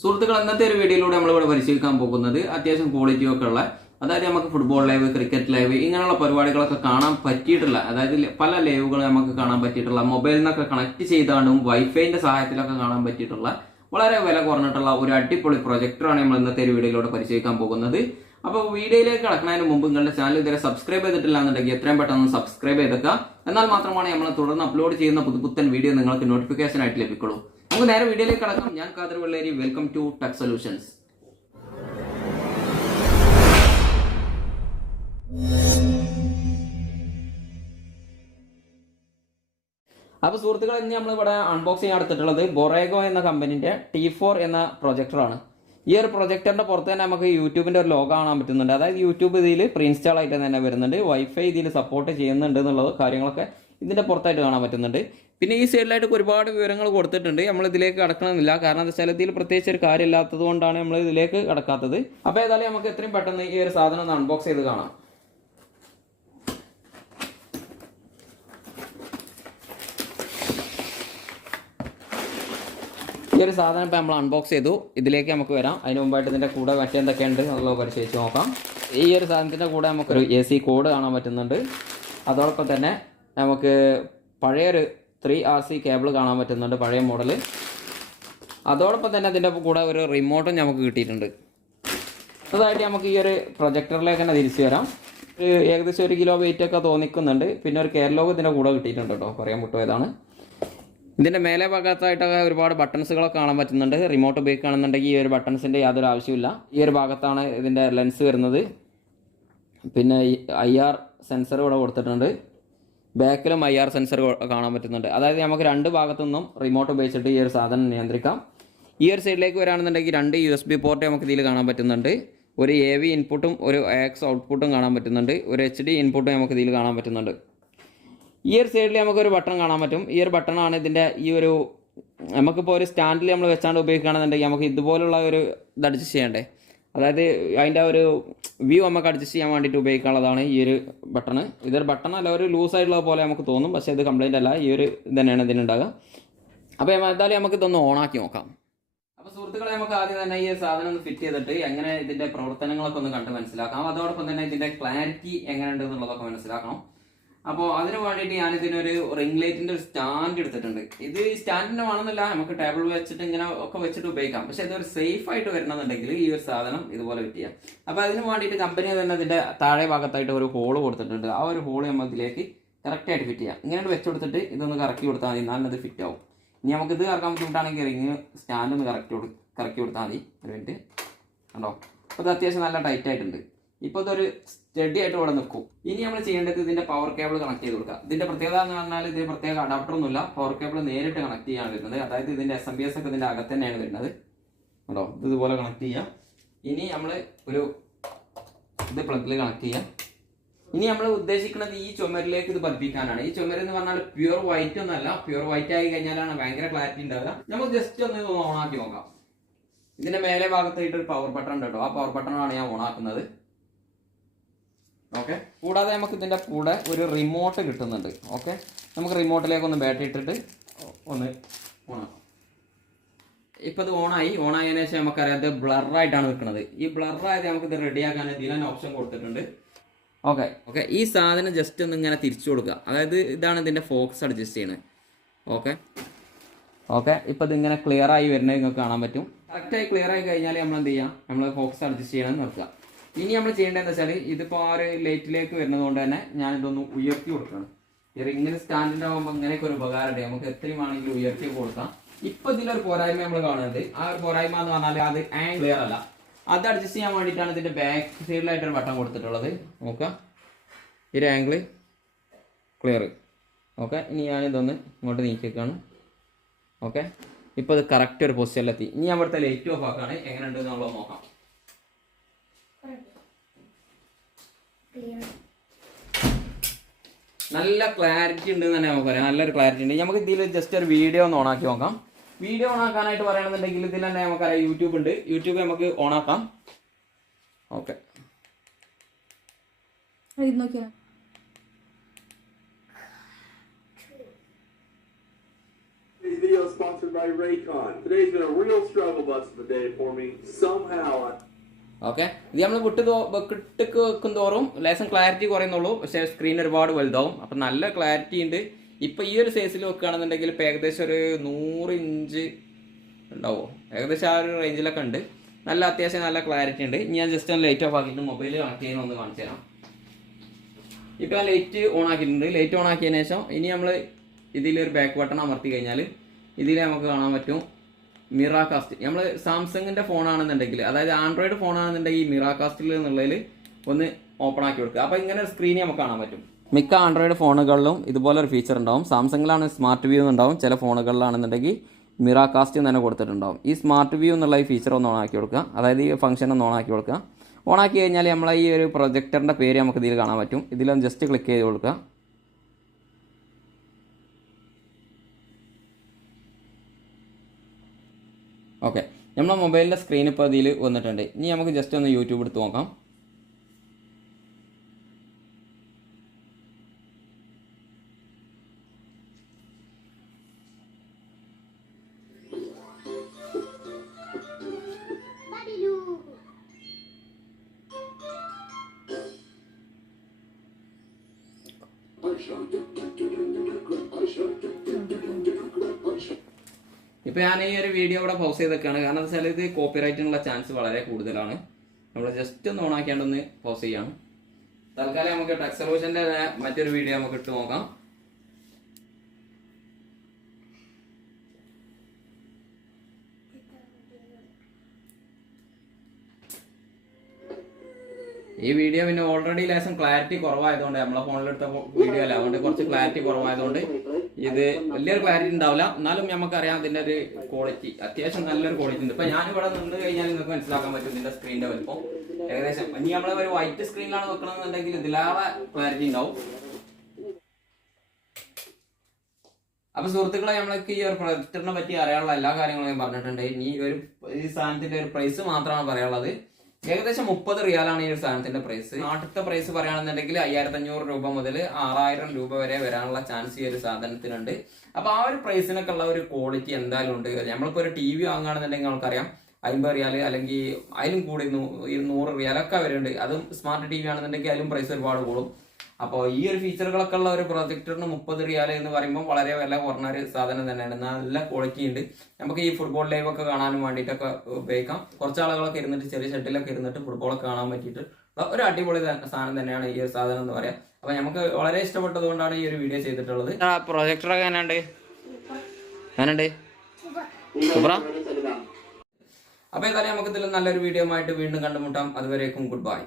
സുഹൃത്തുക്കൾ ഇന്നത്തെ ഒരു വീഡിയോയിലൂടെ നമ്മളിവിടെ പരിശീലിക്കാൻ പോകുന്നത് അത്യാവശ്യം ക്വാളിറ്റി ഒക്കെ ഉള്ള അതായത് നമുക്ക് ഫുട്ബോൾ ലൈവ് ക്രിക്കറ്റ് ലൈവ് ഇങ്ങനെയുള്ള പരിപാടികളൊക്കെ കാണാൻ പറ്റിയിട്ടുള്ള അതായത് പല ലൈവുകൾ നമുക്ക് കാണാൻ പറ്റിയിട്ടുള്ള മൊബൈലിൽ നിന്നൊക്കെ കണക്ട് ചെയ്താണ്ടും വൈഫൈന്റെ സഹായത്തിലൊക്കെ കാണാൻ പറ്റിയിട്ടുള്ള വളരെ വില കുറഞ്ഞിട്ടുള്ള ഒരു അടിപൊളി പ്രൊജക്ടറാണ് നമ്മൾ ഇന്നത്തെ ഒരു വീഡിയോയിലൂടെ പരിശീലിക്കാൻ പോകുന്നത്. അപ്പോൾ വീഡിയോയിലേക്ക് കടക്കുന്നതിന് മുമ്പ് നിങ്ങളുടെ ചാനൽ ഇതുവരെ സബ്സ്ക്രൈബ് ചെയ്തിട്ടില്ല എന്നുണ്ടെങ്കിൽ എത്രയും പെട്ടെന്ന് സബ്സ്ക്രൈബ് ചെയ്തേക്കുക. എന്നാൽ മാത്രമാണ് നമ്മൾ തുടർന്ന് അപ്ലോഡ് ചെയ്യുന്ന പുതുപുത്തൻ വീഡിയോ നിങ്ങൾക്ക് നോട്ടിഫിക്കേഷൻ ആയിട്ട് ലഭിക്കുള്ളൂ. നമുക്ക് നേരെ വീഡിയോയിലേക്ക് കടക്കാം. ഞാൻ Khader Velleri. Welcome to tech solutions അപ്പോൾ സുഹൃത്തുക്കൾ ഇന്ന് നമ്മൾ ഇവിടെ അൺബോക്സ് ചെയ്യാൻ എടുത്തിട്ടുള്ളത് ബൊറേഗോ എന്ന കമ്പനിന്റെ ടി ഫോർ എന്ന പ്രൊജക്ടറാണ് ഈ ഒരു പ്രൊജക്ടറിന്റെ പുറത്ത് തന്നെ നമുക്ക് യൂട്യൂബിന്റെ ഒരു ലോഗോ കാണാൻ പറ്റുന്നുണ്ട്. അതായത് യൂട്യൂബ് ഇതിൽ പ്രീ ഇൻസ്റ്റാൾ ആയിട്ട് തന്നെ വരുന്നുണ്ട്. വൈഫൈ ഇതിൽ സപ്പോർട്ട് ചെയ്യുന്നുണ്ട് എന്നുള്ളത് കാര്യങ്ങളൊക്കെ ഇതിന്റെ പുറത്തായിട്ട് കാണാൻ പറ്റുന്നുണ്ട്. പിന്നെ ഈ സൈഡിലായിട്ടൊക്കെ ഒരുപാട് വിവരങ്ങൾ കൊടുത്തിട്ടുണ്ട്. നമ്മൾ ഇതിലേക്ക് കടക്കണമെന്നില്ല. കാരണം എന്താ വെച്ചാൽ ഇതിൽ പ്രത്യേകിച്ച് ഒരു കാര്യമില്ലാത്തത് കൊണ്ടാണ് നമ്മൾ ഇതിലേക്ക് കടക്കാത്തത്. അപ്പോൾ ഏതായാലും നമുക്ക് എത്രയും പെട്ടെന്ന് ഈ ഒരു സാധനം ഒന്ന് അൺബോക്സ് ചെയ്ത് കാണാം. ഈ ഒരു സാധനം ഇപ്പോൾ നമ്മൾ അൺബോക്സ് ചെയ്തു. ഇതിലേക്ക് നമുക്ക് വരാം. അതിന് മുമ്പായിട്ട് ഇതിന്റെ കൂടെ മറ്റെന്തൊക്കെയുണ്ട് എന്നുള്ളത് പരിശോധിച്ച് നോക്കാം. ഈ ഒരു സാധനത്തിന്റെ കൂടെ നമുക്കൊരു എ സി കോഡ് കാണാൻ പറ്റുന്നുണ്ട്. അതോടൊപ്പം തന്നെ നമുക്ക് പഴയൊരു ത്രീ ആർ സി കേബിൾ കാണാൻ പറ്റുന്നുണ്ട് പഴയ മോഡൽ അതോടൊപ്പം തന്നെ അതിന്റെ കൂടെ ഒരു റിമോട്ടും നമുക്ക് കിട്ടിയിട്ടുണ്ട്. അതായിട്ട് നമുക്ക് ഈ ഒരു പ്രൊജക്ടറിലേക്ക് തന്നെ തിരിച്ചു വരാം. ഒരു ഏകദേശം ഒരു കിലോ വെയിറ്റ് ഒക്കെ തോന്നിക്കുന്നുണ്ട്. പിന്നെ ഒരു കേരളോഗ് ഇതിന്റെ കൂടെ കിട്ടിയിട്ടുണ്ട് കേട്ടോ പറയാൻ വിട്ടുപോയതാണ് ഇതിന്റെ മേലെ ഭാഗത്തായിട്ടൊക്കെ ഒരുപാട് ബട്ടൺസുകളൊക്കെ കാണാൻ പറ്റുന്നുണ്ട്. റിമോട്ട് ഉപയോഗിക്കുകയാണെന്നുണ്ടെങ്കിൽ ഈ ഒരു ബട്ടൺസിന്റെ യാതൊരു ആവശ്യമില്ല ഈ ഒരു ഭാഗത്താണ് ഇതിന്റെ ലെൻസ് വരുന്നത്. പിന്നെ ഐ ആർ സെൻസർ ഇവിടെ കൊടുത്തിട്ടുണ്ട്. ബാക്കിലും ഐ ആർ സെൻസർ കാണാൻ പറ്റുന്നുണ്ട്. അതായത് നമുക്ക് രണ്ട് ഭാഗത്തു നിന്നും റിമോട്ട് ഉപയോഗിച്ചിട്ട് ഈ ഒരു സാധനം നിയന്ത്രിക്കാം. ഈ ഒരു സൈഡിലേക്ക് വരാണെന്നുണ്ടെങ്കിൽ രണ്ട് യു എസ് ബി പോർട്ട് നമുക്ക് ഇതിൽ കാണാൻ പറ്റുന്നുണ്ട്. ഒരു എ വി ഇൻപുട്ടും ഒരു എക്സ് ഔട്ട്പുട്ടും കാണാൻ പറ്റുന്നുണ്ട്. ഒരു എച്ച് ഡി ഇൻപുട്ടും നമുക്ക് ഇതിൽ കാണാൻ പറ്റുന്നുണ്ട്. ഈ ഒരു സൈഡിൽ നമുക്കൊരു ബട്ടൺ കാണാൻ പറ്റും. ഈ ഒരു ബട്ടണാണ് ഇതിന്റെ ഈ ഒരു നമുക്കിപ്പോൾ ഒരു സ്റ്റാൻഡിൽ നമ്മൾ വെച്ചാണ്ട് ഉപയോഗിക്കുകയാണെന്നുണ്ടെങ്കിൽ നമുക്ക് ഇതുപോലുള്ള ഒരു ഇത് അഡ്ജസ്റ്റ് ചെയ്യണ്ടേ? അതായത് അതിന്റെ ഒരു വ്യൂ നമുക്ക് അഡ്ജസ്റ്റ് ചെയ്യാൻ വേണ്ടിയിട്ട് ഉപയോഗിക്കാനുള്ളതാണ് ഈ ഒരു ബട്ടൺ ഇതൊരു ബട്ടൺ അല്ല ഒരു ലൂസ് ആയിട്ടുള്ള പോലെ നമുക്ക് തോന്നും. പക്ഷേ ഇത് കംപ്ലൈന്റ് അല്ല. ഈ ഒരു തന്നെയാണ് ഇതിനുണ്ടാകുക അപ്പോൾ എന്തായാലും നമുക്ക് ഇതൊന്ന് ഓണാക്കി നോക്കാം. അപ്പോൾ സുഹൃത്തുക്കളെ നമുക്ക് ആദ്യം തന്നെ ഈ സാധനം ഒന്ന് ഫിറ്റ് ചെയ്തിട്ട് എങ്ങനെ ഇതിന്റെ പ്രവർത്തനങ്ങളൊക്കെ ഒന്ന് കണ്ട് മനസ്സിലാക്കാം. അതോടൊപ്പം തന്നെ ഇതിന്റെ ക്ലാരിറ്റി എങ്ങനെയുണ്ട് എന്നുള്ളതൊക്കെ മനസ്സിലാക്കണം. അപ്പോൾ അതിന് വേണ്ടിയിട്ട് ഞാൻ ഇതിനൊരു റിംഗ് ലൈറ്റിന്റെ ഒരു സ്റ്റാൻഡ് എടുത്തിട്ടുണ്ട്. ഇത് സ്റ്റാൻഡിന് വേണമെന്നില്ല നമുക്ക് ടേബിൾ വെച്ചിട്ട് ഇങ്ങനെ ഒക്കെ വെച്ചിട്ട് ഉപയോഗിക്കാം. പക്ഷെ ഇതൊരു സേഫ് ആയിട്ട് വരണമെന്നുണ്ടെങ്കിൽ ഈ ഒരു സാധനം ഇതുപോലെ ഫിറ്റ് അപ്പോൾ അതിന് വേണ്ടിയിട്ട് കമ്പനി തന്നെ ഇതിന്റെ താഴെ ഭാഗത്തായിട്ട് ഒരു ഹോൾ കൊടുത്തിട്ടുണ്ട്. ആ ഒരു ഹോൾ നമ്മൾ ഇതിലേക്ക് കറക്റ്റ് ആയിട്ട് ഫിറ്റ് ചെയ്യാം. ഇങ്ങനെ വെച്ച് കൊടുത്തിട്ട് ഇതൊന്ന് കറക്കി കൊടുത്താൽ മതി. എന്നാലും അത് ഫിറ്റ് ആവും. ഇനി നമുക്ക് ഇത് കറക്കാൻ ബുദ്ധിമുട്ടാണെങ്കിൽ റിങ് സ്റ്റാൻഡ് ഒന്ന് കറക്റ്റ് കറക്കി കൊടുത്താൽ മതി. ഒരു മിനിറ്റ് കണ്ടോ? അപ്പോൾ ഇത് അത്യാവശ്യം നല്ല ടൈറ്റ് ആയിട്ടുണ്ട്. ഇപ്പോൾ ഇതൊരു സ്റ്റഡി ആയിട്ട് ഇവിടെ നിൽക്കും. ഇനി നമ്മൾ ചെയ്യേണ്ടത് ഇതിന്റെ പവർ കേബിൾ കണക്ട് ചെയ്ത് കൊടുക്കുക. ഇതിന്റെ പ്രത്യേകത എന്ന് പറഞ്ഞാൽ ഇതിന് പ്രത്യേക അഡാപ്റ്റർ ഒന്നുമില്ല. പവർ കേബിൾ നേരിട്ട് കണക്ട് ചെയ്യാണ് വരുന്നത്. അതായത് ഇതിന്റെ എസ് എം ബി എസ് ഒക്കെ ഇതിന്റെ അകത്ത് തന്നെയാണ് വരുന്നത്. കേട്ടോ ഇത് ഇതുപോലെ കണക്ട് ചെയ്യാം. ഇനി നമ്മൾ ഒരു ഇത് പ്ലഗിൽ കണക്ട് ചെയ്യാം. ഇനി നമ്മൾ ഉദ്ദേശിക്കുന്നത് ഈ ചുമരിലേക്ക് ഇത് പതിപ്പിക്കാനാണ്. ഈ ചുമര് എന്ന് പറഞ്ഞാൽ പ്യുവർ വൈറ്റ് ഒന്നല്ല. പ്യുവർ വൈറ്റ് ആയി കഴിഞ്ഞാലാണ് ഭയങ്കര ക്ലാരിറ്റി ഉണ്ടാവുക. നമുക്ക് ജസ്റ്റ് ഒന്ന് ഓണാക്കി നോക്കാം. ഇതിന്റെ മേലെ ഭാഗത്തായിട്ട് ഒരു പവർ ബട്ടൺ ഉണ്ട് കേട്ടോ. ആ പവർ ബട്ടണാണ് ഞാൻ ഓണാക്കുന്നത് ഓക്കെ? കൂടാതെ നമുക്ക് ഇതിന്റെ കൂടെ ഒരു റിമോട്ട് കിട്ടുന്നുണ്ട്. ഓക്കെ? നമുക്ക് റിമോട്ടിലേക്ക് ഒന്ന് ബാറ്ററി ഇട്ടിട്ട് ഒന്ന് ഓണാക്കാം ഇപ്പം ഇത് ഓണായി ഓണായതിനു ശേഷം നമുക്കറിയാം ഇത് ബ്ലറായിട്ടാണ് നിൽക്കുന്നത്. ഈ ബ്ലറായത് നമുക്ക് ഇത് റെഡിയാക്കാൻ തീരാൻ ഓപ്ഷൻ കൊടുത്തിട്ടുണ്ട്. ഓക്കെ. ഓക്കെ? ഈ സാധനം ജസ്റ്റ് ഒന്ന് ഇങ്ങനെ തിരിച്ചു കൊടുക്കുക. അതായത് ഇതാണ് ഇതിന്റെ ഫോക്കസ് അഡ്ജസ്റ്റ് ചെയ്യുന്നത് ഓക്കെ? ഓക്കെ. ഇപ്പം ഇതിങ്ങനെ ക്ലിയർ ആയി വരുന്നത് നിങ്ങൾക്ക് കാണാൻ പറ്റും. കറക്റ്റായി ക്ലിയർ ആയി കഴിഞ്ഞാൽ നമ്മൾ എന്ത് ചെയ്യാം? നമ്മൾ ഫോക്കസ് അഡ്ജസ്റ്റ് ചെയ്യണമെന്ന് നോക്കുക ഇനി നമ്മൾ ചെയ്യേണ്ടതെന്ന് വെച്ചാൽ ഇതിപ്പോൾ ആ ഒരു ലൈറ്റിലേക്ക് വരുന്നത് കൊണ്ട് തന്നെ ഞാൻ ഇതൊന്ന് ഉയർത്തി കൊടുക്കണം. ഈ റിങ്ങിന് സ്റ്റാൻഡിന്റെ ആകുമ്പോൾ ഇങ്ങനെയൊക്കെ ഒരു ഉപകാരമുണ്ട്. നമുക്ക് എത്രയും ആണെങ്കിലും ഉയർത്തി കൊടുക്കാം. ഇപ്പൊ ഇതിലൊരു പോരായ്മ നമ്മൾ കാണുന്നത് ആ ഒരു പോരായ്മ എന്ന് പറഞ്ഞാൽ അത് ആംഗിൾ ക്ലിയർ അല്ല. അത് അഡ്ജസ്റ്റ് ചെയ്യാൻ വേണ്ടിയിട്ടാണ് ഇതിന്റെ ബാക്ക് സൈഡിലായിട്ട് ഒരു ബട്ടൺ കൊടുത്തിട്ടുള്ളത്. നോക്കാം ഈ ഒരു ആംഗിൾ ക്ലിയർ ഓക്കെ ഇനി ഞാനിതൊന്ന് ഇങ്ങോട്ട് നീക്കിയേക്കാണ്. ഓക്കെ ഇപ്പോൾ അത് കറക്റ്റ് ഒരു പൊസിഷനിലെത്തി ഇനി അവിടുത്തെ ലൈറ്റ് ഓഫ് ആക്കാണ്. എങ്ങനെയുണ്ടെന്ന് നമ്മൾ നോക്കാം. നല്ല ക്ലാരിറ്റി ഉണ്ട് തന്നെ നമുക്ക് പറയാം. നല്ലൊരു ക്ലാരിറ്റി ഉണ്ട്. നമുക്ക് ഇതിൽ ജസ്റ്റ് ഒരു വീഡിയോ ഒന്ന് ഓണാക്കി നോക്കാം. വീഡിയോ ഓണാക്കാനായിട്ട് പറയുകയാണെന്നുണ്ടെങ്കിൽ ഇതിൽ തന്നെ നമുക്കറിയാം യൂട്യൂബ് ഉണ്ട്. യൂട്യൂബ് നമുക്ക് ഓണാക്കാം okay video sponsored by Raycon. Today's been a real struggle bus of a day for me. Somehow I okay? ഇത് നമ്മൾ വിട്ട് തോ വിട്ടിക്ക് വെക്കും തോറും ലേശം ക്ലാരിറ്റി കുറയുന്നുള്ളൂ. പക്ഷേ സ്ക്രീൻ ഒരുപാട് വലുതാവും. അപ്പം നല്ല ക്ലാരിറ്റി ഉണ്ട്. ഇപ്പം ഈ ഒരു സൈസിൽ വെക്കുകയാണെന്നുണ്ടെങ്കിൽ ഇപ്പം ഏകദേശം ഒരു നൂറ് ഇഞ്ച് ഉണ്ടാവുമോ ഏകദേശം ആ ഒരു റേഞ്ചിലൊക്കെ ഉണ്ട്. നല്ല അത്യാവശ്യം നല്ല ക്ലാരിറ്റി ഉണ്ട്. ഇനി ഞാൻ ജസ്റ്റ് ഒന്ന് ലൈറ്റ് ഓഫ് ആക്കിയിട്ട് മൊബൈൽ കണക്ട് ചെയ്യുന്ന ഒന്ന് കാണിച്ചു തരാം. ഇപ്പം ഞാൻ ലൈറ്റ് ഓൺ ആക്കിയിട്ടുണ്ട്. ലൈറ്റ് ഓൺ ആക്കിയതിന് ശേഷം ഇനി നമ്മൾ ഇതിലൊരു ബാക്ക് ബട്ടൺ അമർത്തി കഴിഞ്ഞാൽ ഇതിൽ നമുക്ക് കാണാൻ പറ്റും. മിറാകാസ്റ്റ് നമ്മൾ സാംസങ്ങിന്റെ ഫോണാണെന്നുണ്ടെങ്കിൽ അതായത് ആൻഡ്രോയിഡ് ഫോണാണെന്നുണ്ടെങ്കിൽ ഈ മിറാകാസ്റ്റിൽ എന്നുള്ളതിൽ ഒന്ന് ഓപ്പൺ ആക്കി കൊടുക്കുക. അപ്പോൾ ഇങ്ങനെ സ്ക്രീനിൽ നമുക്ക് കാണാൻ പറ്റും. മിക്ക ആൻഡ്രോയിഡ് ഫോണുകളിലും ഇതുപോലെ ഒരു ഫീച്ചർ ഉണ്ടാവും. സാംസങ്ങിലാണ് സ്മാർട്ട് വ്യൂ എന്നുണ്ടാവും. ചില ഫോണുകളിലാണെന്നുണ്ടെങ്കിൽ മിറാകാസ്റ്റ് തന്നെ കൊടുത്തിട്ടുണ്ടാവും. ഈ സ്മാർട്ട് വ്യൂ എന്നുള്ള ഈ ഫീച്ചർ ഒന്ന് ഓണാക്കി കൊടുക്കുക. അതായത് ഈ ഫംഗ്ഷൻ ഒന്ന് ഓണാക്കി കൊടുക്കുക. ഓൺ ആക്കി കഴിഞ്ഞാൽ നമ്മളെ ഈ ഒരു പ്രൊജക്ടറിന്റെ പേര് നമുക്ക് ഇതിൽ കാണാൻ പറ്റും. ഇതിലൊന്ന് ജസ്റ്റ് ക്ലിക്ക് ചെയ്ത് കൊടുക്കുക. ഓക്കെ. നമ്മളെ മൊബൈലിന്റെ സ്ക്രീൻ ഇപ്പോൾ അതിൽ വന്നിട്ടുണ്ട്. ഇനി നമുക്ക് ജസ്റ്റ് ഒന്ന് യൂട്യൂബ് എടുത്ത് നോക്കാം. ഇപ്പോൾ ഞാൻ ഈ ഒരു വീഡിയോ ഇവിടെ പൗസ് ചെയ്തൊക്കെയാണ് കാരണം എന്താ വെച്ചാൽ ഇത് കോപ്പിറൈറ്റിനുള്ള ചാൻസ് വളരെ കൂടുതലാണ്. നമ്മൾ ജസ്റ്റ് ഒന്ന് ഓണാക്കിയാണ്ട് ഒന്ന് പൗസ് ചെയ്യാണ്. തൽക്കാലം നമുക്ക് ടെക്സ് സൊല്യൂഷന്റെ മറ്റൊരു വീഡിയോ നമുക്ക് ഇട്ട് നോക്കാം. ഈ വീഡിയോ പിന്നെ ഓൾറെഡി ലേശം ക്ലാരിറ്റി കുറവായതുകൊണ്ട് നമ്മളെ ഫോണിലെടുത്ത വീഡിയോ അല്ല. അതുകൊണ്ട് കുറച്ച് ക്ലാരിറ്റി കുറവായതുകൊണ്ട് ഇത് വലിയൊരു ക്ലാരിറ്റി ഉണ്ടാവില്ല. എന്നാലും നമുക്കറിയാം ഇതിന്റെ ഒരു ക്വാളിറ്റി അത്യാവശ്യം നല്ലൊരു ക്വാളിറ്റി ഉണ്ട്. ഇപ്പൊ ഞാനിവിടെ നിന്ന് കഴിഞ്ഞാൽ നിങ്ങൾക്ക് മനസ്സിലാക്കാൻ പറ്റും ഇതിന്റെ സ്ക്രീനിന്റെ വലിപ്പം. ഏകദേശം ഇനി നമ്മൾ ഒരു വൈറ്റ് സ്ക്രീനിലാണ് വെക്കണമെന്നുണ്ടെങ്കിൽ ഇതിലേറെ ക്ലാരിറ്റി ഉണ്ടാവും. അപ്പൊ സുഹൃത്തുക്കളെ നമ്മൾക്ക് ഈ ഒരു പ്രൊജക്ടറിനെ പറ്റി അറിയാനുള്ള എല്ലാ കാര്യങ്ങളും ഞാൻ പറഞ്ഞിട്ടുണ്ട്. ഇനി ഒരു ഈ സാധനത്തിന്റെ ഒരു പ്രൈസ് മാത്രമാണ് പറയാനുള്ളത്. ഏകദേശം മുപ്പത് റിയാലാണ് ഈ ഒരു സാധനത്തിന്റെ പ്രൈസ് നാട്ടിലത്തെ പ്രൈസ് പറയുകയാണെന്നുണ്ടെങ്കിൽ അയ്യായിരത്തി അഞ്ഞൂറ് രൂപ മുതൽ ആറായിരം രൂപ വരെ വരാനുള്ള ചാൻസ് ഈ ഒരു സാധനത്തിനുണ്ട്. അപ്പൊ ആ ഒരു പ്രൈസിനൊക്കെ ഉള്ള ഒരു ക്വാളിറ്റി എന്തായാലും ഉണ്ട്. നമ്മളിപ്പോ ഒരു ടി വി വാങ്ങുകയാണെന്നുണ്ടെങ്കിൽ നമുക്കറിയാം അമ്പത് റിയാൽ അല്ലെങ്കിൽ അതിലും കൂടി നൂറ് റിയാലൊക്കെ വരുന്നുണ്ട് അതും സ്മാർട്ട് ടി വി ആണെന്നുണ്ടെങ്കിൽ അതിലും പ്രൈസ് ഒരുപാട് കൂടും. അപ്പോൾ ഈ ഒരു ഫീച്ചറുകളൊക്കെ ഉള്ള ഒരു പ്രൊജക്ടറിന് മുപ്പത് റിയാൽ എന്ന് പറയുമ്പോൾ വളരെ വില കുറഞ്ഞ ഒരു സാധനം തന്നെയാണ്. നല്ല ക്വാളിറ്റി ഉണ്ട്. നമുക്ക് ഈ ഫുട്ബോൾ ലൈവ് ഒക്കെ കാണാനും വേണ്ടിയിട്ടൊക്കെ ഉപയോഗിക്കാം. കുറച്ച് ആളുകളൊക്കെ ഇരുന്നിട്ട് ചെറിയ ഷട്ടിലൊക്കെ ഇരുന്നിട്ട് ഫുട്ബോളൊക്കെ കാണാൻ പറ്റിയിട്ട് ഒരു അടിപൊളി സാധനം തന്നെയാണ് ഈ ഒരു സാധനം എന്ന് പറയാം. അപ്പൊ നമുക്ക് വളരെ ഇഷ്ടപ്പെട്ടത് കൊണ്ടാണ് ഈ ഒരു വീഡിയോ ചെയ്തിട്ടുള്ളത്. പ്രൊജക്ടറൊക്കെ എങ്ങനെയുണ്ട്? എങ്ങനെയുണ്ട്? സൂപ്പറാ. അപ്പൊ ഏതായാലും നമുക്ക് ഇതിൽ നല്ലൊരു വീഡിയോ ആയിട്ട് വീണ്ടും കണ്ടുമുട്ടാം. അതുവരേക്കും ഗുഡ് ബൈ